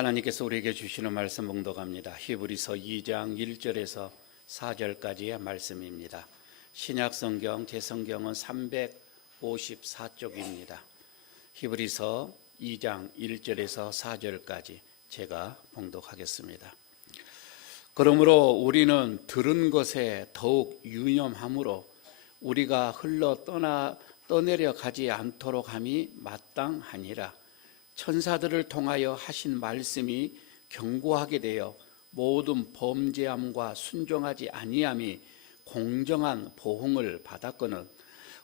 하나님께서 우리에게 주시는 말씀 봉독합니다. 히브리서 2장 1절에서 4절까지의 말씀입니다. 신약성경 제성경은 354쪽입니다. 히브리서 2장 1절에서 4절까지 제가 봉독하겠습니다. 그러므로 우리는 들은 것에 더욱 유념함으로 우리가 흘러 떠내려 가지 않도록 함이 마땅하니라. 천사들을 통하여 하신 말씀이 견고하게 되어 모든 범죄함과 순종하지 아니함이 공정한 보응을 받았거늘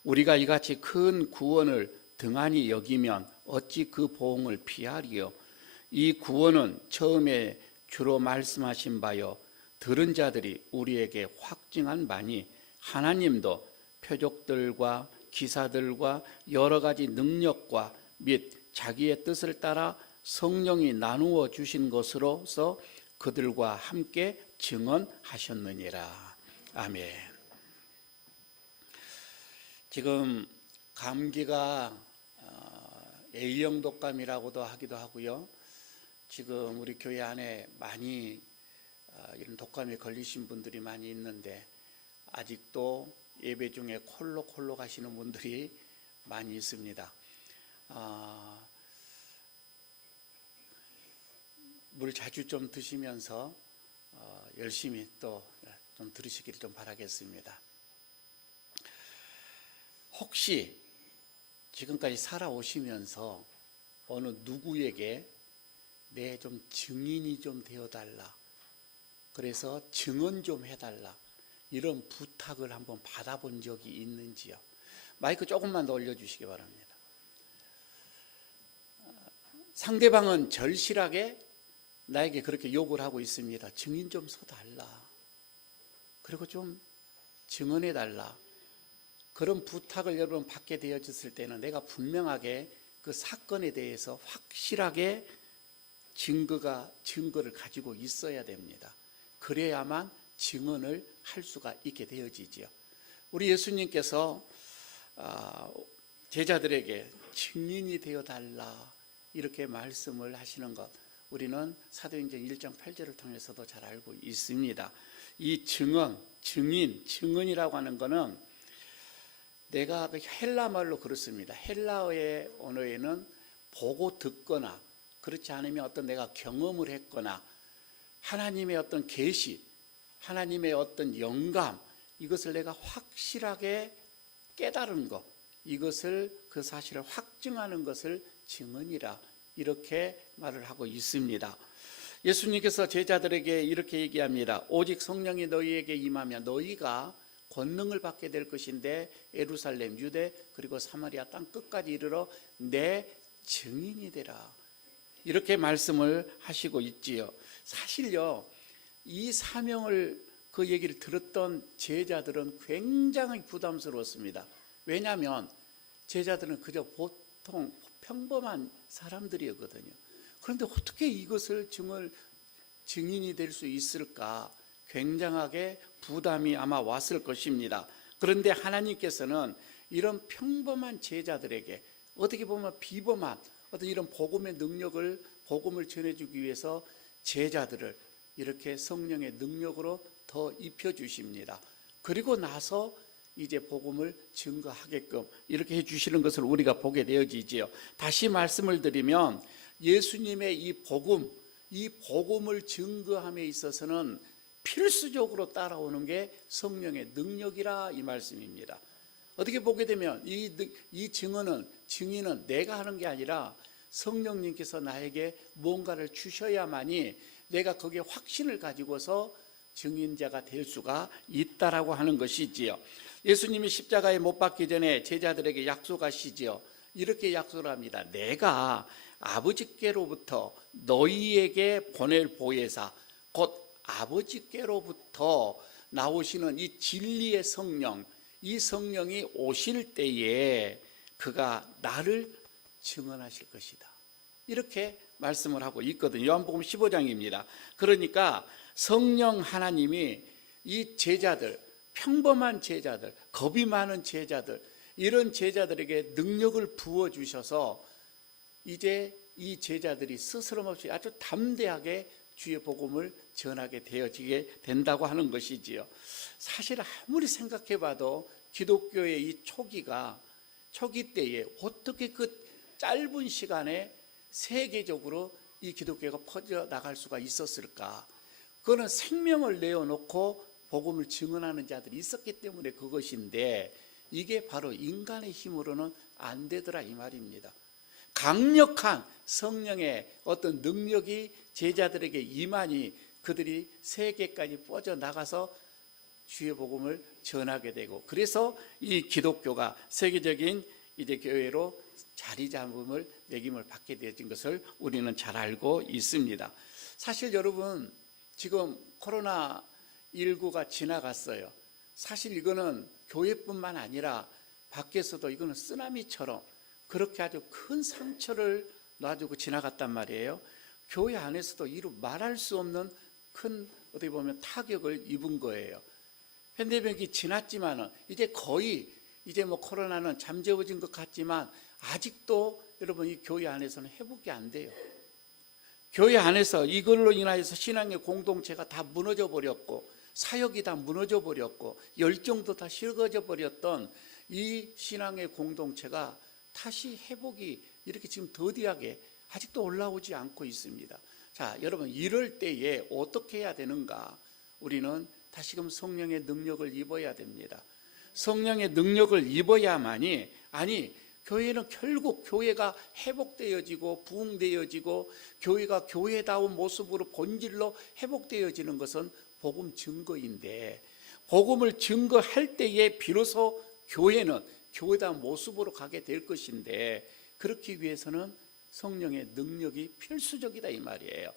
우리가 이같이 큰 구원을 등한히 여기면 어찌 그 보응을 피하리요. 이 구원은 처음에 주로 말씀하신 바요 들은 자들이 우리에게 확증한 바니 하나님도 표적들과 기사들과 여러 가지 능력과 및 자기의 뜻을 따라 성령이 나누어 주신 것으로서 그들과 함께 증언하셨느니라. 아멘. 지금 감기가 A형 독감이라고도 하기도 하고요. 지금 우리 교회 안에 많이 이런 독감에 걸리신 분들이 많이 있는데 아직도 예배 중에 콜록 하시는 분들이 많이 있습니다. 물 자주 좀 드시면서 열심히 또 좀 들으시기를 좀 바라겠습니다. 혹시 지금까지 살아오시면서 어느 누구에게 내 좀 증인이 좀 되어달라, 그래서 증언 좀 해달라, 이런 부탁을 한번 받아본 적이 있는지요? 마이크 조금만 더 올려주시기 바랍니다. 상대방은 절실하게 나에게 그렇게 요구를 하고 있습니다. 증인 좀 서달라, 그리고 좀 증언해달라. 그런 부탁을 여러분 받게 되어졌을 때는 내가 분명하게 그 사건에 대해서 확실하게 증거를 가지고 있어야 됩니다. 그래야만 증언을 할 수가 있게 되어지지요. 우리 예수님께서 제자들에게 증인이 되어달라 이렇게 말씀을 하시는 것, 우리는 사도행전 1장 8절을 통해서도 잘 알고 있습니다. 이 증언이라고 하는 것은 내가 헬라 말로 그렇습니다. 헬라어의 언어에는 보고 듣거나 그렇지 않으면 어떤 내가 경험을 했거나 하나님의 어떤 계시, 하나님의 어떤 영감, 이것을 내가 확실하게 깨달은 것, 이것을 그 사실을 확증하는 것을 증언이라 이렇게 말을 하고 있습니다. 예수님께서 제자들에게 이렇게 얘기합니다. 오직 성령이 너희에게 임하면 너희가 권능을 받게 될 것인데 예루살렘, 유대 그리고 사마리아 땅 끝까지 이르러 내 증인이 되라. 이렇게 말씀을 하시고 있지요. 사실요, 이 사명을 그 얘기를 들었던 제자들은 굉장히 부담스러웠습니다. 왜냐하면 제자들은 그저 보통 평범한 사람들이었거든요. 그런데 어떻게 이것을 증인이 될 수 있을까? 굉장하게 부담이 아마 왔을 것입니다. 그런데 하나님께서는 이런 평범한 제자들에게 어떻게 보면 비범한 어떤 이런 복음의 능력을, 복음을 전해주기 위해서 제자들을 이렇게 성령의 능력으로 더 입혀주십니다. 그리고 나서 이제 복음을 증거하게끔 이렇게 해주시는 것을 우리가 보게 되어지지요. 다시 말씀을 드리면 예수님의 이 복음을 증거함에 있어서는 필수적으로 따라오는 게 성령의 능력이라 이 말씀입니다. 어떻게 보게 되면 이 증인은 내가 하는 게 아니라 성령님께서 나에게 뭔가를 주셔야만이 내가 거기에 확신을 가지고서 증인자가 될 수가 있다라고 하는 것이지요. 예수님이 십자가에 못 박기 전에 제자들에게 약속하시지요. 이렇게 약속을 합니다. 내가 아버지께로부터 너희에게 보낼 보혜사, 곧 아버지께로부터 나오시는 이 진리의 성령, 이 성령이 오실 때에 그가 나를 증언하실 것이다. 이렇게 말씀을 하고 있거든요. 요한복음 15장입니다. 그러니까 성령 하나님이 이 제자들, 평범한 제자들, 겁이 많은 제자들, 이런 제자들에게 능력을 부어주셔서 이제 이 제자들이 스스럼없이 아주 담대하게 주의 복음을 전하게 되어지게 된다고 하는 것이지요. 사실 아무리 생각해봐도 기독교의 이 초기 때에 어떻게 그 짧은 시간에 세계적으로 이 기독교가 퍼져나갈 수가 있었을까? 그거는 생명을 내어놓고 복음을 증언하는 자들이 있었기 때문에 그것인데, 이게 바로 인간의 힘으로는 안 되더라 이 말입니다. 강력한 성령의 어떤 능력이 제자들에게 임하니 그들이 세계까지 뻗어나가서 주의 복음을 전하게 되고, 그래서 이 기독교가 세계적인 이제 교회로 자리 잡음을 매김을 받게 되어진 것을 우리는 잘 알고 있습니다. 사실 여러분, 지금 코로나19가 지나갔어요. 사실 이거는 교회뿐만 아니라 밖에서도 이거는 쓰나미처럼 그렇게 아주 큰 상처를 놔주고 지나갔단 말이에요. 교회 안에서도 이루 말할 수 없는 큰 어떻게 보면 타격을 입은 거예요. 팬데믹이 지났지만은 이제 거의 이제 뭐 코로나는 잠재워진 것 같지만 아직도 여러분 이 교회 안에서는 회복이 안 돼요. 교회 안에서 이걸로 인하여서 신앙의 공동체가 다 무너져 버렸고, 사역이 다 무너져 버렸고, 열정도 다 식어져 버렸던 이 신앙의 공동체가 다시 회복이 이렇게 지금 더디하게 아직도 올라오지 않고 있습니다. 자, 여러분, 이럴 때에 어떻게 해야 되는가? 우리는 다시금 성령의 능력을 입어야 됩니다. 성령의 능력을 입어야만이, 교회는 결국 교회가 회복되어지고 부흥되어지고 교회가 교회다운 모습으로 본질로 회복되어지는 것은 복음 증거인데, 복음을 증거할 때에 비로소 교회는 교회다운 모습으로 가게 될 것인데, 그렇기 위해서는 성령의 능력이 필수적이다 이 말이에요.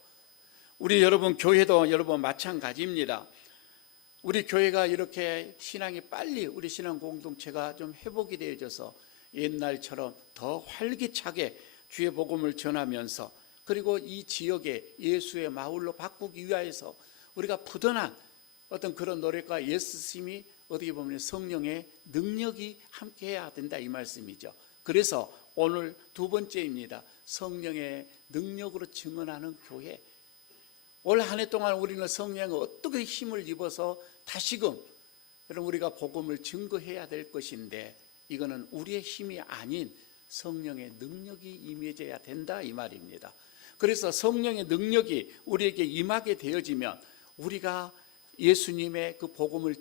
우리 여러분 교회도 여러분 마찬가지입니다. 우리 교회가 이렇게 신앙이 빨리, 우리 신앙 공동체가 좀 회복이 되어져서 옛날처럼 더 활기차게 주의 복음을 전하면서, 그리고 이 지역에 예수의 마을로 바꾸기 위하여서 우리가 부단한 어떤 그런 노력과 예수심이 어떻게 보면 성령의 능력이 함께해야 된다 이 말씀이죠. 그래서 오늘 두 번째입니다. 성령의 능력으로 증언하는 교회. 올 한 해 동안 우리는 성령에 어떻게 힘을 입어서 다시금 여러분 우리가 복음을 증거해야 될 것인데, 이거는 우리의 힘이 아닌 성령의 능력이 임해져야 된다 이 말입니다. 그래서 성령의 능력이 우리에게 임하게 되어지면 우리가 예수님의 그 복음을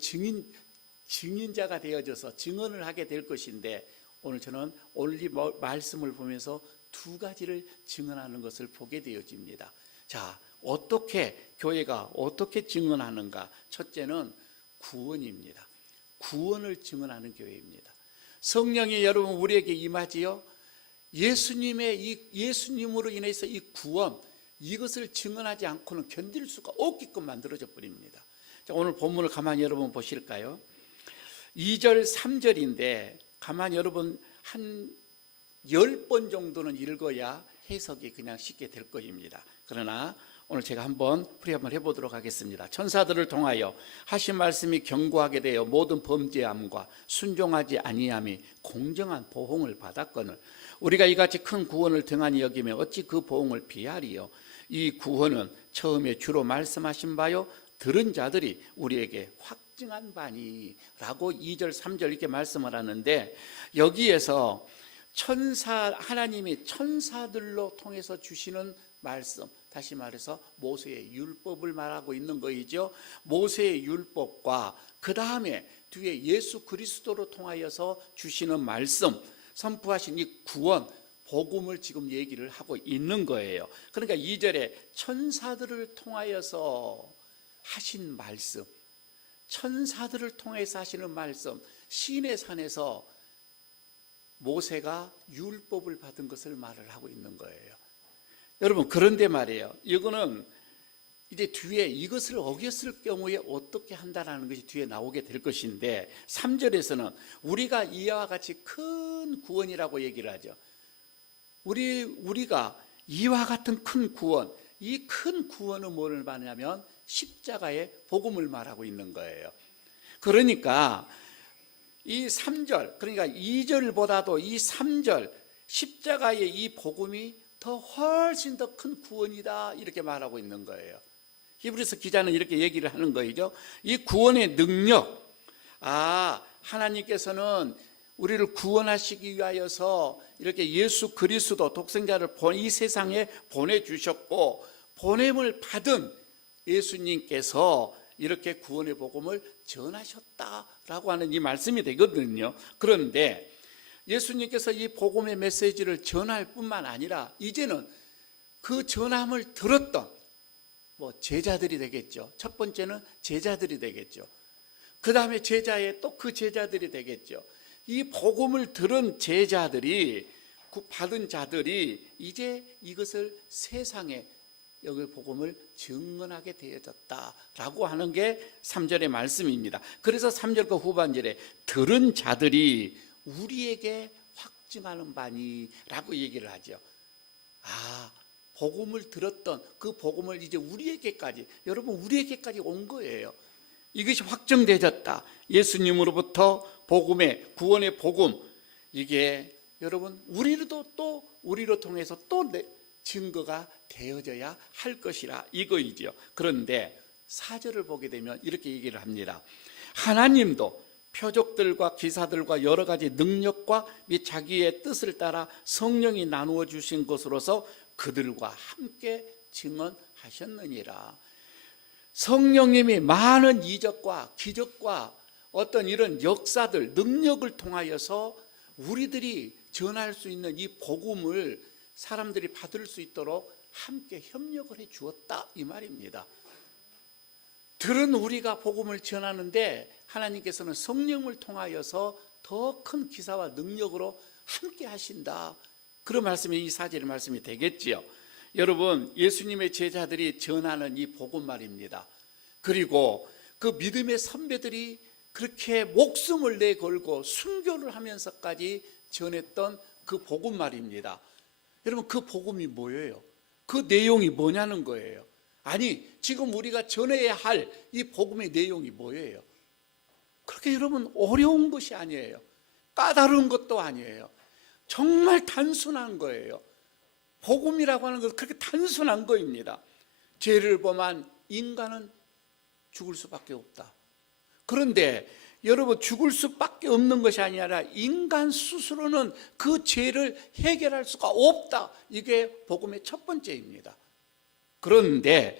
증인자가 되어져서 증언을 하게 될 것인데, 오늘 저는 오늘 이 말씀을 보면서 두 가지를 증언하는 것을 보게 되어집니다. 자, 어떻게 교회가 어떻게 증언하는가? 첫째는 구원입니다. 구원을 증언하는 교회입니다. 성령이 여러분 우리에게 임하지요. 예수님으로 인해서 이 구원, 이것을 증언하지 않고는 견딜 수가 없게끔 만들어져 버립니다. 자, 오늘 본문을 가만히 여러분 보실까요? 2절 3절인데 가만히 여러분 한 10번 정도는 읽어야 해석이 그냥 쉽게 될 것입니다. 그러나 오늘 제가 한번 해보도록 하겠습니다. 천사들을 통하여 하신 말씀이 견고하게 되어 모든 범죄함과 순종하지 아니함이 공정한 보응을 받았거늘 우리가 이같이 큰 구원을 등한히 여기며 어찌 그 보응을 비하리요. 이 구원은 처음에 주로 말씀하신 바요 들은 자들이 우리에게 확증한 바니 라고 2절 3절 이렇게 말씀을 하는데, 여기에서 하나님이 천사들로 통해서 주시는 말씀, 다시 말해서 모세의 율법을 말하고 있는 거이죠. 모세의 율법과 그 다음에 뒤에 예수 그리스도로 통하여서 주시는 말씀, 선포하신 이 구원, 복음을 지금 얘기를 하고 있는 거예요. 그러니까 2절에 천사들을 통하여서 하신 말씀, 천사들을 통해서 하시는 말씀, 시내 산에서 모세가 율법을 받은 것을 말을 하고 있는 거예요. 여러분, 그런데 말이에요, 이거는 이제 뒤에 이것을 어겼을 경우에 어떻게 한다라는 것이 뒤에 나오게 될 것인데, 3절에서는 우리가 이와 같이 큰 구원이라고 얘기를 하죠. 우리가 이와 같은 큰 구원, 이 큰 구원은 뭐를 말하냐면 십자가의 복음을 말하고 있는 거예요. 그러니까 이 3절, 그러니까 2절보다도 이 3절 십자가의 이 복음이 더 훨씬 더 큰 구원이다 이렇게 말하고 있는 거예요. 히브리서 기자는 이렇게 얘기를 하는 거죠. 이 구원의 능력, 하나님께서는 우리를 구원하시기 위하여서 이렇게 예수 그리스도 독생자를 이 세상에 보내주셨고, 보냄을 받은 예수님께서 이렇게 구원의 복음을 전하셨다라고 하는 이 말씀이 되거든요. 그런데 예수님께서 이 복음의 메시지를 전할 뿐만 아니라 이제는 그 전함을 들었던 제자들이 되겠죠. 첫 번째는 제자들이 되겠죠. 그 다음에 제자의 또 그 제자들이 되겠죠. 이 복음을 들은 제자들이, 받은 자들이 이제 이것을 세상에 여기 복음을 증언하게 되어졌다라고 하는 게 3절의 말씀입니다. 그래서 3절과 후반절에 들은 자들이 우리에게 확증하는 바니라고 얘기를 하죠. 복음을 들었던 그 복음을 이제 우리에게까지, 여러분 우리에게까지 온 거예요. 이것이 확정되어졌다. 예수님으로부터 복음의 구원의 복음, 이게 여러분 우리로 통해서 또 증거가 되어져야 할 것이라 이거이죠. 그런데 4절을 보게 되면 이렇게 얘기를 합니다. 하나님도 표적들과 기사들과 여러 가지 능력과 및 자기의 뜻을 따라 성령이 나누어 주신 것으로서 그들과 함께 증언하셨느니라. 성령님이 많은 이적과 기적과 어떤 이런 역사들, 능력을 통하여서 우리들이 전할 수 있는 이 복음을 사람들이 받을 수 있도록 함께 협력을 해 주었다 이 말입니다. 들은 우리가 복음을 전하는데 하나님께서는 성령을 통하여서 더 큰 기사와 능력으로 함께 하신다. 그런 말씀이 이 4절의 말씀이 되겠지요. 여러분, 예수님의 제자들이 전하는 이 복음 말입니다. 그리고 그 믿음의 선배들이 그렇게 목숨을 내걸고 순교를 하면서까지 전했던 그 복음 말입니다. 여러분, 그 복음이 뭐예요? 그 내용이 뭐냐는 거예요. 아니, 지금 우리가 전해야 할 이 복음의 내용이 뭐예요? 그렇게 여러분 어려운 것이 아니에요. 까다로운 것도 아니에요. 정말 단순한 거예요. 복음이라고 하는 것은 그렇게 단순한 거입니다. 죄를 범한 인간은 죽을 수밖에 없다. 그런데 여러분, 죽을 수밖에 없는 것이 아니라 인간 스스로는 그 죄를 해결할 수가 없다. 이게 복음의 첫 번째입니다. 그런데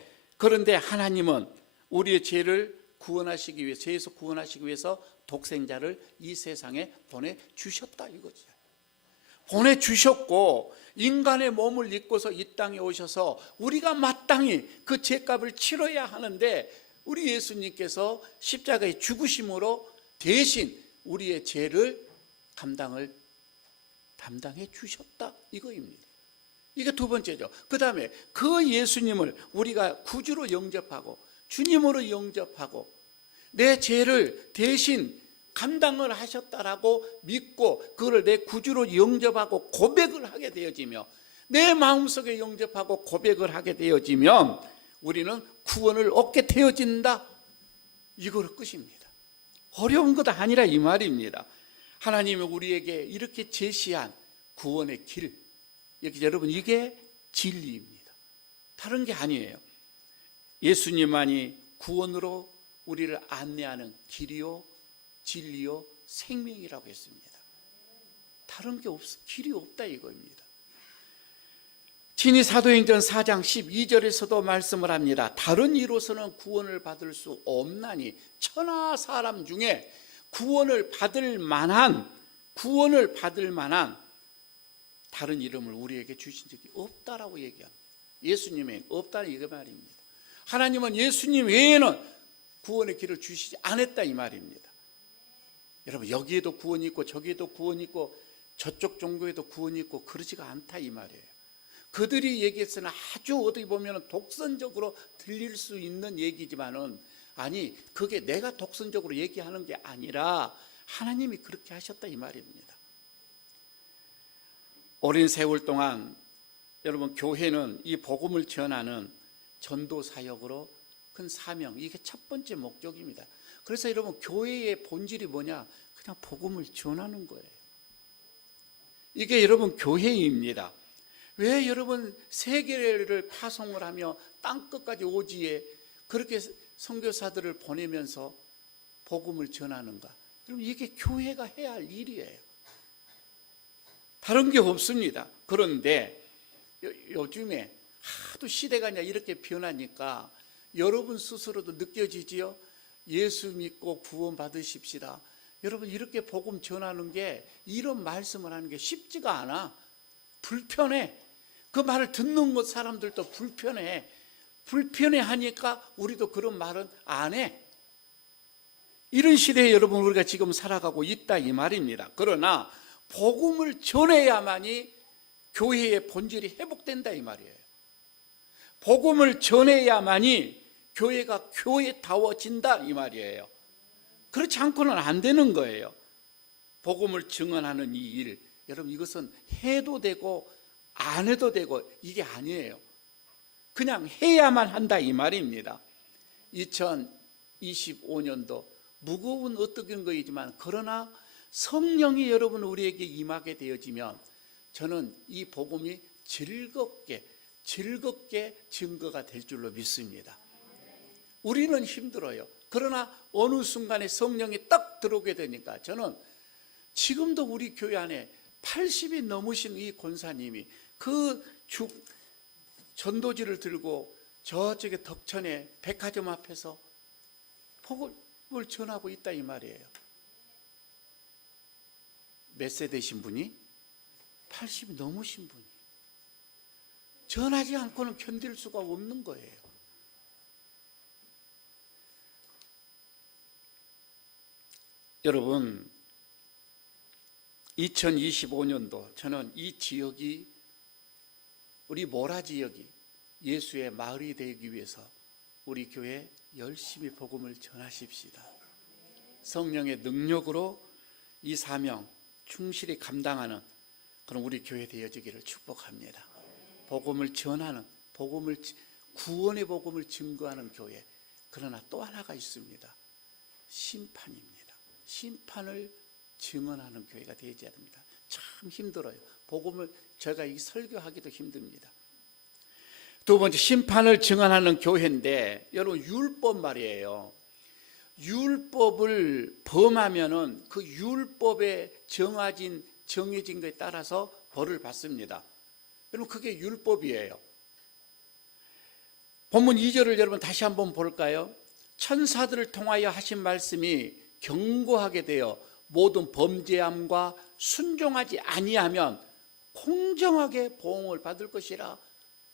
하나님은 우리의 죄를 구원하시기 위해, 죄에서 구원하시기 위해서 독생자를 이 세상에 보내주셨다 이거죠. 보내주셨고 인간의 몸을 입고서 이 땅에 오셔서 우리가 마땅히 그 죄값을 치러야 하는데, 우리 예수님께서 십자가에 죽으심으로 대신 우리의 죄를 담당해 주셨다 이거입니다. 이게 두 번째죠. 그 다음에 그 예수님을 우리가 구주로 영접하고 주님으로 영접하고 내 죄를 대신 감당을 하셨다라고 믿고 그걸 내 구주로 영접하고 고백을 하게 되어지며, 내 마음속에 영접하고 고백을 하게 되어지면 우리는 구원을 얻게 되어진다. 이거를 끝입니다. 어려운 것 아니라 이 말입니다. 하나님이 우리에게 이렇게 제시한 구원의 길, 여러분 이게 진리입니다. 다른 게 아니에요. 예수님만이 구원으로 우리를 안내하는 길이요 진리요 생명이라고 했습니다. 다른 게 길이 없다 이거입니다. 친히 사도행전 4장 12절에서도 말씀을 합니다. 다른 이로서는 구원을 받을 수 없나니 천하 사람 중에 구원을 받을 만한 다른 이름을 우리에게 주신 적이 없다라고 얘기합니다. 예수님의 없다는 이거 말입니다. 하나님은 예수님 외에는 구원의 길을 주시지 않았다 이 말입니다. 여러분, 여기에도 구원이 있고 저기에도 구원이 있고 저쪽 종교에도 구원이 있고 그러지가 않다 이 말이에요. 그들이 얘기했으나 아주 어떻게 보면 독선적으로 들릴 수 있는 얘기지만은, 아니 그게 내가 독선적으로 얘기하는 게 아니라 하나님이 그렇게 하셨다 이 말입니다. 오랜 세월 동안 여러분, 교회는 이 복음을 전하는 전도 사역으로 큰 사명, 이게 첫 번째 목적입니다. 그래서 여러분, 교회의 본질이 뭐냐? 그냥 복음을 전하는 거예요. 이게 여러분 교회입니다. 왜 여러분 세계를 파송을 하며 땅끝까지 오지에 그렇게 선교사들을 보내면서 복음을 전하는가? 여러분 이게 교회가 해야 할 일이에요. 다른 게 없습니다. 그런데 요즘에 하도 시대가 이렇게 변하니까 여러분 스스로도 느껴지지요? 예수 믿고 구원 받으십시다. 여러분 이렇게 복음 전하는 게, 이런 말씀을 하는 게 쉽지가 않아. 불편해. 그 말을 듣는 것 사람들도 불편해. 불편해하니까 우리도 그런 말은 안 해. 이런 시대에 여러분 우리가 지금 살아가고 있다 이 말입니다. 그러나 복음을 전해야만이 교회의 본질이 회복된다 이 말이에요. 복음을 전해야만이 교회가 교회다워진다 이 말이에요. 그렇지 않고는 안 되는 거예요. 복음을 증언하는 이 일, 여러분 이것은 해도 되고 안 해도 되고 이게 아니에요. 그냥 해야만 한다 이 말입니다. 2025년도 무거운 어떤 거이지만, 그러나 성령이 여러분 우리에게 임하게 되어지면 저는 이 복음이 즐겁게 증거가 될 줄로 믿습니다. 우리는 힘들어요. 그러나 어느 순간에 성령이 딱 들어오게 되니까, 저는 지금도 우리 교회 안에 80이 넘으신 이 권사님이 그 전도지를 들고 저쪽에 덕천에 백화점 앞에서 복음을 전하고 있다 이 말이에요. 몇 세대신 분이? 80이 넘으신 분이. 전하지 않고는 견딜 수가 없는 거예요. 여러분 2025년도 저는 이 지역이, 우리 모라 지역이 예수의 마을이 되기 위해서 우리 교회 열심히 복음을 전하십시다. 성령의 능력으로 이 사명 충실히 감당하는 그런 우리 교회 되어지기를 축복합니다. 복음을 전하는, 구원의 복음을 증거하는 교회. 그러나 또 하나가 있습니다. 심판입니다. 심판을 증언하는 교회가 되어야 됩니다. 참 힘들어요. 복음을 제가 설교하기도 힘듭니다. 두 번째, 심판을 증언하는 교회인데, 여러분 율법 말이에요. 율법을 범하면은 그 율법에 정해진 것에 따라서 벌을 받습니다. 여러분 그게 율법이에요. 본문 2절을 여러분 다시 한번 볼까요? 천사들을 통하여 하신 말씀이 경고하게 되어 모든 범죄함과 순종하지 아니하면 공정하게 보응을 받을 것이라,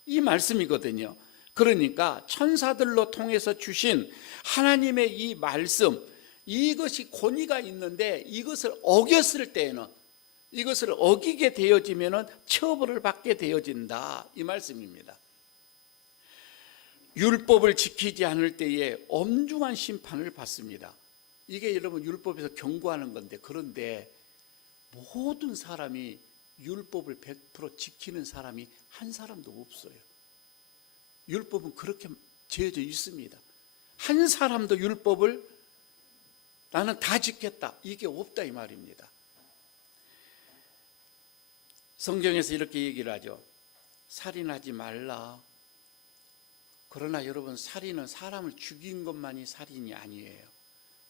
이 말씀이거든요. 그러니까 천사들로 통해서 주신 하나님의 이 말씀, 이것이 권위가 있는데 이것을 어겼을 때에는, 이것을 어기게 되어지면 처벌을 받게 되어진다 이 말씀입니다. 율법을 지키지 않을 때에 엄중한 심판을 받습니다. 이게 여러분 율법에서 경고하는 건데, 그런데 모든 사람이 율법을 100% 지키는 사람이 한 사람도 없어요. 율법은 그렇게 지어져 있습니다. 한 사람도 율법을 나는 다 지켰다, 이게 없다 이 말입니다. 성경에서 이렇게 얘기를 하죠. 살인하지 말라. 그러나 여러분 살인은 사람을 죽인 것만이 살인이 아니에요.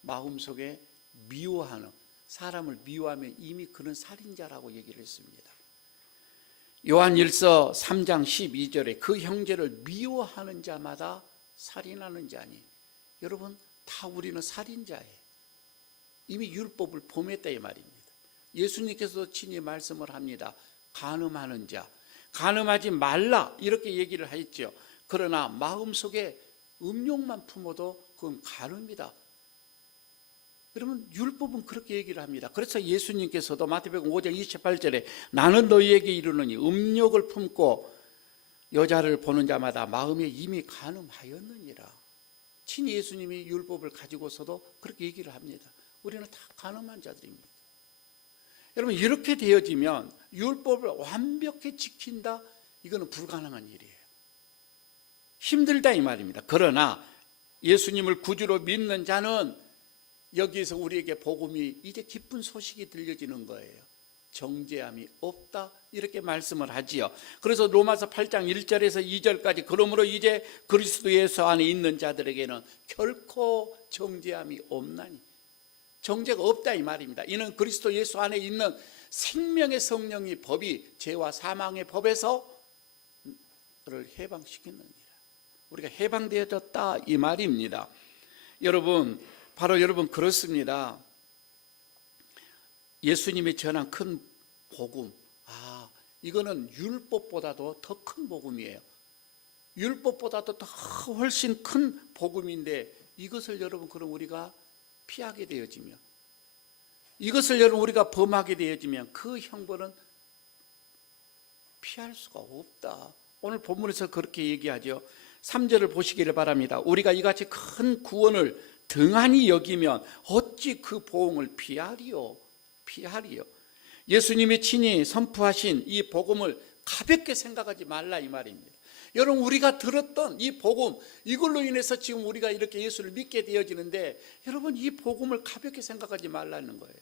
마음속에 미워하는, 사람을 미워하면 이미 그는 살인자라고 얘기를 했습니다. 요한일서 3장 12절에 그 형제를 미워하는 자마다 살인하는 자니, 여러분 다 우리는 살인자예요. 이미 율법을 범했다 이 말입니다. 예수님께서도 친히 말씀을 합니다. 간음하는 자, 간음하지 말라 이렇게 얘기를 하셨죠. 그러나 마음속에 음욕만 품어도 그건 간음이다. 여러분 율법은 그렇게 얘기를 합니다. 그래서 예수님께서도 마태복음 5장 28절에 나는 너희에게 이르노니 음욕을 품고 여자를 보는 자마다 마음에 이미 간음하였느니라. 친히 예수님이 율법을 가지고서도 그렇게 얘기를 합니다. 우리는 다 간음한 자들입니다. 여러분 이렇게 되어지면 율법을 완벽히 지킨다, 이거는 불가능한 일이에요. 힘들다 이 말입니다. 그러나 예수님을 구주로 믿는 자는 여기에서 우리에게 복음이 이제 기쁜 소식이 들려지는 거예요. 정죄함이 없다, 이렇게 말씀을 하지요. 그래서 로마서 8장 1절에서 2절까지 그러므로 이제 그리스도 예수 안에 있는 자들에게는 결코 정죄함이 없나니, 정죄가 없다 이 말입니다. 이는 그리스도 예수 안에 있는 생명의 성령이 법이 죄와 사망의 법에서 그를 해방시키느니라. 우리가 해방되어졌다 이 말입니다. 여러분, 바로 여러분 그렇습니다. 예수님이 전한 큰 복음, 이거는 율법보다도 더 큰 복음이에요. 율법보다도 더 훨씬 큰 복음인데, 이것을 여러분 그럼 우리가 피하게 되어지면, 이것을 여러분 우리가 범하게 되어지면 그 형벌은 피할 수가 없다. 오늘 본문에서 그렇게 얘기하죠. 3절을 보시기를 바랍니다. 우리가 이같이 큰 구원을 등한히 여기면 어찌 그 보응을 피하리요. 예수님이 친히 선포하신 이 복음을 가볍게 생각하지 말라 이 말입니다. 여러분, 우리가 들었던 이 복음, 이걸로 인해서 지금 우리가 이렇게 예수를 믿게 되어지는데, 여러분 이 복음을 가볍게 생각하지 말라는 거예요.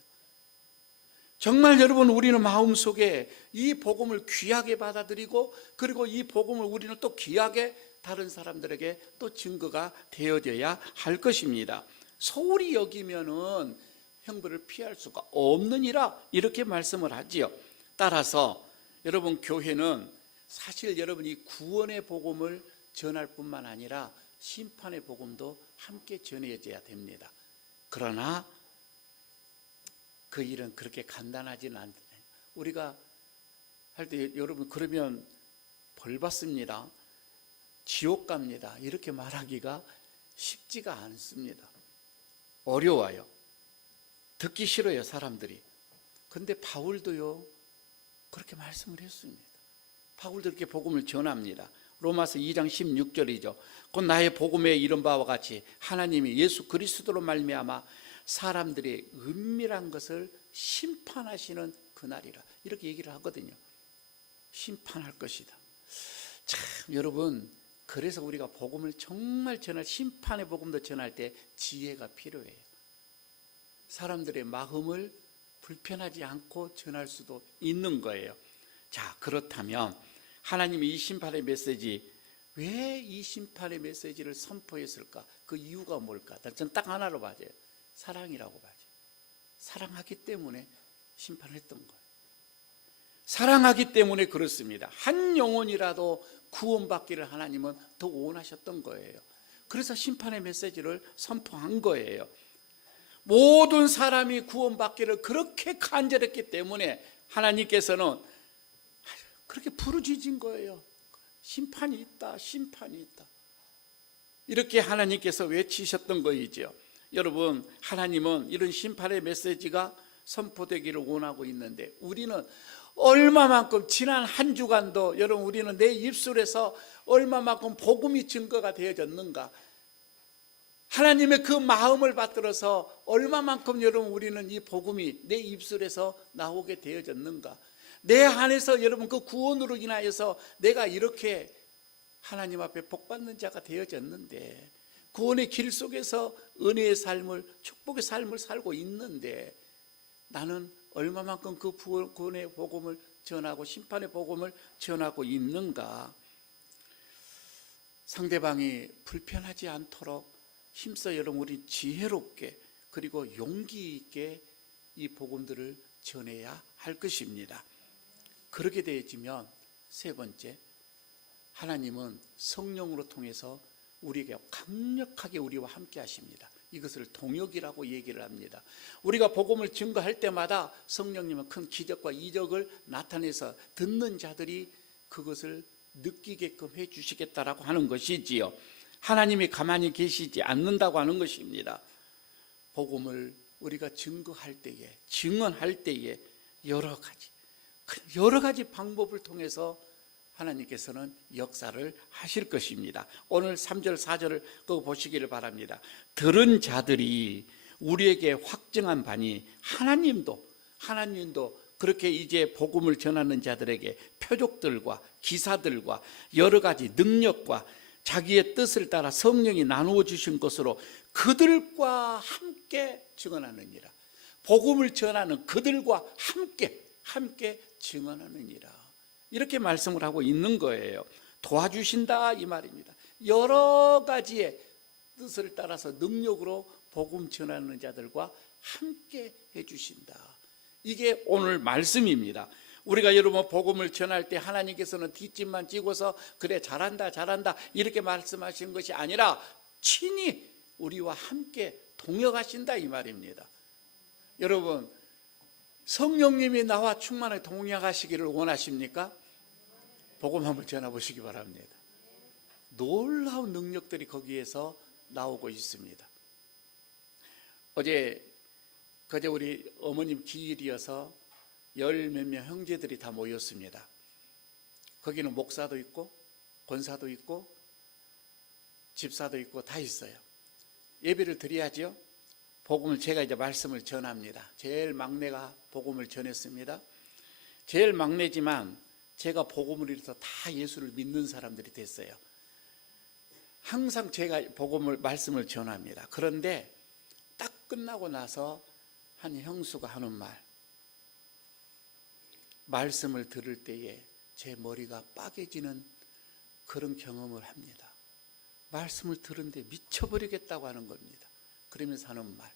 정말 여러분, 우리는 마음속에 이 복음을 귀하게 받아들이고, 그리고 이 복음을 우리는 또 귀하게 다른 사람들에게 또 증거가 되어져야 할 것입니다. 소홀히 여기면은 형벌을 피할 수가 없느니라, 이렇게 말씀을 하지요. 따라서 여러분, 교회는 사실 여러분 이 구원의 복음을 전할 뿐만 아니라 심판의 복음도 함께 전해져야 됩니다. 그러나 그 일은 그렇게 간단하지는 않아요. 우리가 할 때 여러분 그러면 벌 받습니다, 지옥 갑니다, 이렇게 말하기가 쉽지가 않습니다. 어려워요. 듣기 싫어요, 사람들이. 근데 바울도요 그렇게 말씀을 했습니다. 바울도 이렇게 복음을 전합니다. 로마서 2장 16절이죠. 곧 나의 복음에 이른 바와 같이 하나님이 예수 그리스도로 말미암아 사람들의 은밀한 것을 심판하시는 그날이라, 이렇게 얘기를 하거든요. 심판할 것이다. 참 여러분, 그래서 우리가 복음을 정말 전할, 심판의 복음도 전할 때 지혜가 필요해요. 사람들의 마음을 불편하지 않고 전할 수도 있는 거예요. 자, 그렇다면 하나님이 이 심판의 메시지, 왜 이 심판의 메시지를 선포했을까? 그 이유가 뭘까? 저는 딱 하나로 봐요. 사랑이라고 봐요. 사랑하기 때문에 심판을 했던 거예요. 사랑하기 때문에 그렇습니다. 한 영혼이라도 구원받기를 하나님은 더 원하셨던 거예요. 그래서 심판의 메시지를 선포한 거예요. 모든 사람이 구원받기를 그렇게 간절했기 때문에 하나님께서는 그렇게 부르짖은 거예요. 심판이 있다, 심판이 있다, 이렇게 하나님께서 외치셨던 거이죠. 여러분, 하나님은 이런 심판의 메시지가 선포되기를 원하고 있는데, 우리는 얼마만큼 지난 한 주간도 여러분 우리는 내 입술에서 얼마만큼 복음이 증거가 되어졌는가, 하나님의 그 마음을 받들어서 얼마만큼 여러분 우리는 이 복음이 내 입술에서 나오게 되어졌는가, 내 안에서 여러분 그 구원으로 인하여서 내가 이렇게 하나님 앞에 복받는 자가 되어졌는데, 구원의 길 속에서 은혜의 삶을, 축복의 삶을 살고 있는데, 나는 얼마만큼 그 구원의 복음을 전하고 심판의 복음을 전하고 있는가. 상대방이 불편하지 않도록 힘써 여러분 우리 지혜롭게 그리고 용기 있게 이 복음들을 전해야 할 것입니다. 그렇게 되어지면 세 번째, 하나님은 성령으로 통해서 우리에게 강력하게 우리와 함께 하십니다. 이것을 동역이라고 얘기를 합니다. 우리가 복음을 증거할 때마다 성령님은 큰 기적과 이적을 나타내서 듣는 자들이 그것을 느끼게끔 해 주시겠다라고 하는 것이지요. 하나님이 가만히 계시지 않는다고 하는 것입니다. 복음을 우리가 증거할 때에, 증언할 때에 여러 가지 방법을 통해서 하나님께서는 역사를 하실 것입니다. 오늘 3절 4절을 보시기를 바랍니다. 들은 자들이 우리에게 확증한 바니 하나님도 그렇게 이제 복음을 전하는 자들에게 표적들과 기사들과 여러 가지 능력과 자기의 뜻을 따라 성령이 나누어 주신 것으로 그들과 함께 증언하느니라. 복음을 전하는 그들과 함께, 함께 증언하느니라. 이렇게 말씀을 하고 있는 거예요. 도와주신다 이 말입니다. 여러 가지의 뜻을 따라서 능력으로 복음 전하는 자들과 함께 해주신다. 이게 오늘 말씀입니다. 우리가 여러분 복음을 전할 때 하나님께서는 뒷짐만 지고서 그래 잘한다 잘한다 이렇게 말씀하신 것이 아니라 친히 우리와 함께 동역하신다 이 말입니다. 여러분 성령님이 나와 충만하게 동역하시기를 원하십니까? 복음 한번 전해보시기 바랍니다. 놀라운 능력들이 거기에서 나오고 있습니다. 어제 그제 우리 어머님 기일이어서 열 몇 명 형제들이 다 모였습니다. 거기는 목사도 있고 권사도 있고 집사도 있고 다 있어요. 예배를 드려야죠. 복음을 제가 이제 말씀을 전합니다. 제일 막내가 복음을 전했습니다. 제일 막내지만 제가 복음을 이뤄서 다 예수를 믿는 사람들이 됐어요. 항상 제가 복음을 말씀을 전합니다. 그런데 딱 끝나고 나서 한 형수가 하는 말씀을 들을 때에 제 머리가 빠개지는 그런 경험을 합니다. 말씀을 들은데 미쳐버리겠다고 하는 겁니다. 그러면서 하는 말,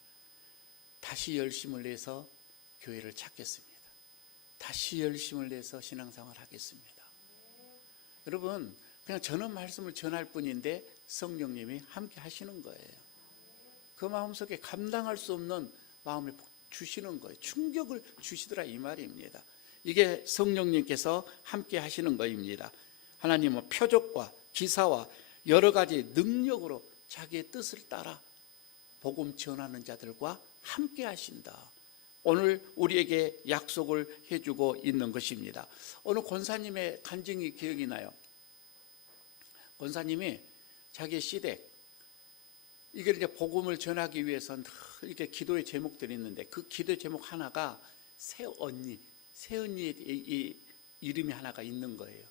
다시 열심을 내서 교회를 찾겠습니다. 다시 열심을 내서 신앙생활을 하겠습니다. 여러분 그냥 저는 말씀을 전할 뿐인데 성령님이 함께 하시는 거예요. 그 마음속에 감당할 수 없는 마음을 주시는 거예요. 충격을 주시더라 이 말입니다. 이게 성령님께서 함께 하시는 것입니다. 하나님은 표적과 기사와 여러 가지 능력으로 자기의 뜻을 따라 복음 전하는 자들과 함께 하신다. 오늘 우리에게 약속을 해주고 있는 것입니다. 어느 권사님의 간증이 기억이 나요. 권사님이 자기의 시댁, 이걸 이제 복음을 전하기 위해서 이렇게 기도의 제목들이 있는데 그 기도의 제목 하나가 새언니의 이 이름이 하나가 있는 거예요.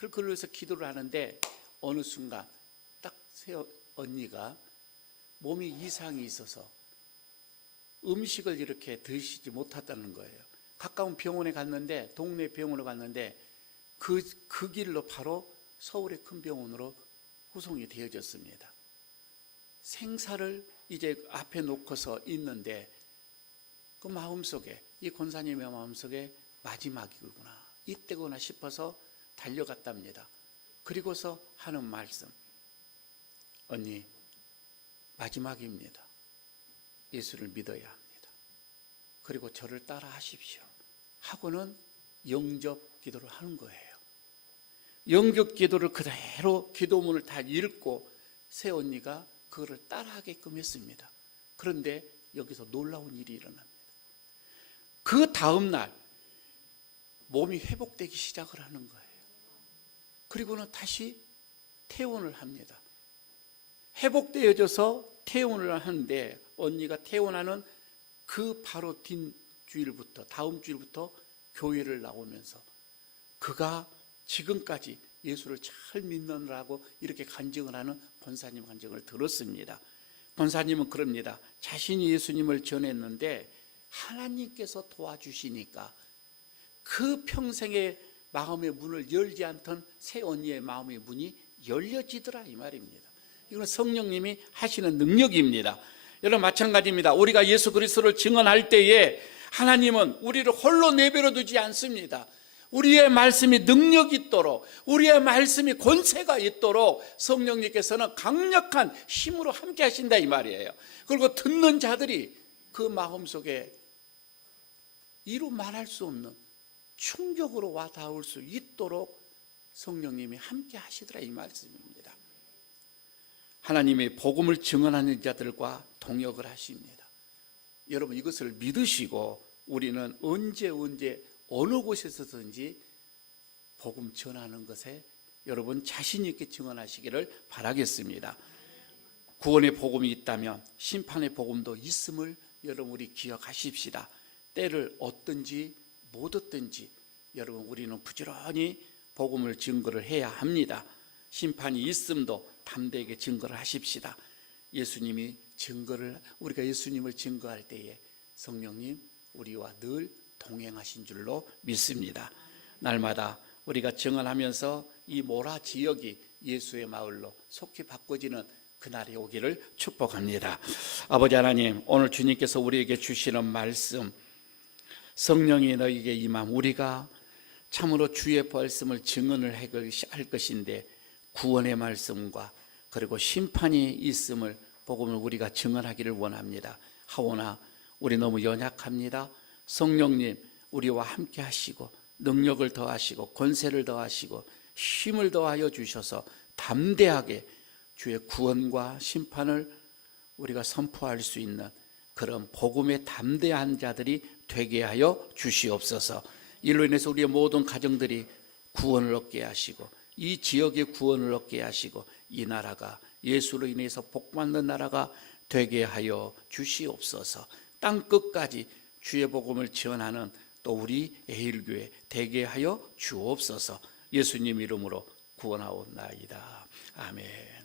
늘 그러면서 기도를 하는데 어느 순간 딱 새언니가 몸이 이상이 있어서 음식을 이렇게 드시지 못했다는 거예요. 가까운 병원에 갔는데 동네 병원에 갔는데 그 길로 바로 서울의 큰 병원으로 후송이 되어졌습니다. 생사를 이제 앞에 놓고서 있는데 그 마음속에 이 권사님의 마음속에 마지막이구나 이때구나 싶어서 달려갔답니다. 그리고서 하는 말씀, 언니 마지막입니다. 예수를 믿어야 합니다. 그리고 저를 따라 하십시오 하고는 영접 기도를 하는 거예요. 영접 기도를 그대로 기도문을 다 읽고 새언니가 그거를 따라하게끔 했습니다. 그런데 여기서 놀라운 일이 일어납니다. 그 다음 날 몸이 회복되기 시작을 하는 거예요. 그리고는 다시 퇴원을 합니다. 회복되어져서 퇴원을 하는데 언니가 퇴원하는 그 바로 뒷주일부터 다음 주일부터 교회를 나오면서 그가 지금까지 예수를 잘 믿느라고 이렇게 간증을 하는 권사님 간증을 들었습니다. 권사님은 그럽니다. 자신이 예수님을 전했는데 하나님께서 도와주시니까 그 평생의 마음의 문을 열지 않던 새 언니의 마음의 문이 열려지더라 이 말입니다. 이건 성령님이 하시는 능력입니다. 여러분 마찬가지입니다. 우리가 예수 그리스도를 증언할 때에 하나님은 우리를 홀로 내버려 두지 않습니다. 우리의 말씀이 능력 있도록 우리의 말씀이 권세가 있도록 성령님께서는 강력한 힘으로 함께 하신다 이 말이에요. 그리고 듣는 자들이 그 마음속에 이루 말할 수 없는 충격으로 와 닿을 수 있도록 성령님이 함께 하시더라 이 말씀입니다. 하나님의 복음을 증언하는 자들과 동역을 하십니다. 여러분 이것을 믿으시고 우리는 언제 어느 곳에서든지 복음 전하는 것에 여러분 자신 있게 증언하시기를 바라겠습니다. 구원의 복음이 있다면 심판의 복음도 있음을 여러분 우리 기억하십시다. 때를 얻든지 못 얻든지 여러분 우리는 부지런히 복음을 증거를 해야 합니다. 심판이 있음도 담대하게 증거를 하십시다. 예수님이 우리가 예수님을 증거할 때에 성령님 우리와 늘 동행하신 줄로 믿습니다. 날마다 우리가 증언하면서 이 모라 지역이 예수의 마을로 속히 바꿔지는 그날이 오기를 축복합니다. 아버지 하나님, 오늘 주님께서 우리에게 주시는 말씀, 성령이 너에게 임함, 우리가 참으로 주의 말씀을 증언을 할 것인데 구원의 말씀과 그리고 심판이 있음을 복음을 우리가 증언하기를 원합니다. 하오나 우리 너무 연약합니다. 성령님, 우리와 함께 하시고 능력을 더하시고 권세를 더하시고 힘을 더하여 주셔서 담대하게 주의 구원과 심판을 우리가 선포할 수 있는 그런 복음의 담대한 자들이 되게 하여 주시옵소서. 이로 인해서 우리의 모든 가정들이 구원을 얻게 하시고 이 지역의 구원을 얻게 하시고 이 나라가 예수로 인해서 복받는 나라가 되게 하여 주시옵소서. 땅 끝까지 주의 복음을 전하는 또 우리 에일교회 되게 하여 주옵소서. 예수님 이름으로 구원하옵나이다. 아멘.